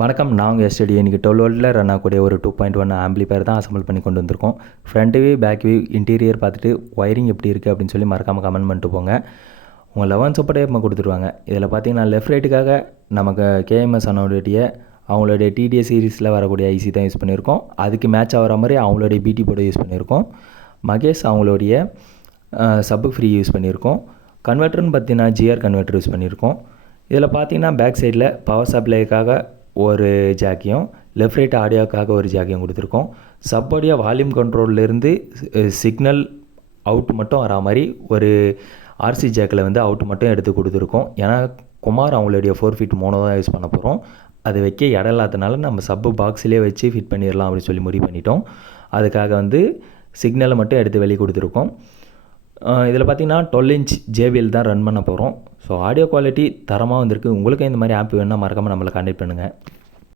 வணக்கம். நாங்கள் எஸ்டடி இன்றைக்கி 12 வோல்ட்டில் ரன் ஆகக்கூடிய ஒரு 2.1 ஆம்பிளிஃபயர் தான் அசம்பிள் பண்ணி கொண்டு வந்திருக்கோம். Front view, back view, interior பார்த்துட்டு ஒயரிங் எப்படி இருக்குது அப்படின்னு சொல்லி மறக்காமல் கமெண்ட் பண்ணிட்டு போங்க. உங்கள் 11 சப்போர்ட்டே நம்ம கொடுத்துருவாங்க. இதில் பார்த்தீங்கன்னா லெஃப்ட் ரைட்டுக்காக நமக்கு கேஎம்எஸ் அவங்களுடைய டிடிஎஸ் சீரிஸில் வரக்கூடிய ஐசி தான் யூஸ் பண்ணியிருக்கோம். அதுக்கு மேட்ச் ஆகிற மாதிரி அவங்களுடைய பிடி போர்டு யூஸ் பண்ணியிருக்கோம். மகேஷ் அவங்களுடைய சப்பு ஃப்ரீ யூஸ் பண்ணியிருக்கோம். கன்வெர்ட்டர்னு பார்த்தீங்கன்னா ஜிஆர் கன்வெர்ட்டர் யூஸ் பண்ணியிருக்கோம். இதில் பார்த்தீங்கன்னா பேக் சைடில் பவர் சப்ளைக்காக ஒரு ஜாக்கியும் லெஃப்ட் ரைட் ஆடியோக்காக ஒரு ஜாக்கியும் கொடுத்துருக்கோம். சப் ஆடியோ வால்யூம் கண்ட்ரோல்லேருந்து சிக்னல் அவுட் மட்டும் வரா மாதிரி ஒரு ஆர்சி ஜாக்கில் அவுட் மட்டும் எடுத்து கொடுத்துருக்கோம். ஏன்னா குமார் அவங்களுடைய 4 ஃபீட் மோனோ தான் யூஸ் பண்ண போகிறோம். அது வைக்க இடம் இல்லாதனால நம்ம சப்பு பாக்ஸ்லேயே வச்சு ஃபிட் பண்ணிடலாம் அப்படின்னு சொல்லி முடிவு பண்ணிட்டோம். அதுக்காக சிக்னலை மட்டும் எடுத்து வெளியே கொடுத்துருக்கோம். இதில் பார்த்தீங்கன்னா 12 இன்ச் ஜேபிஎல் தான் ரன் பண்ண போகிறோம். ஸோ ஆடியோ குவாலிட்டி தரமாக வந்திருக்கு. உங்களுக்கு இந்த மாதிரி ஆப் வேணுன்னா மறக்காமல் நம்மளை கான்டெக்ட் பண்ணுங்கள்.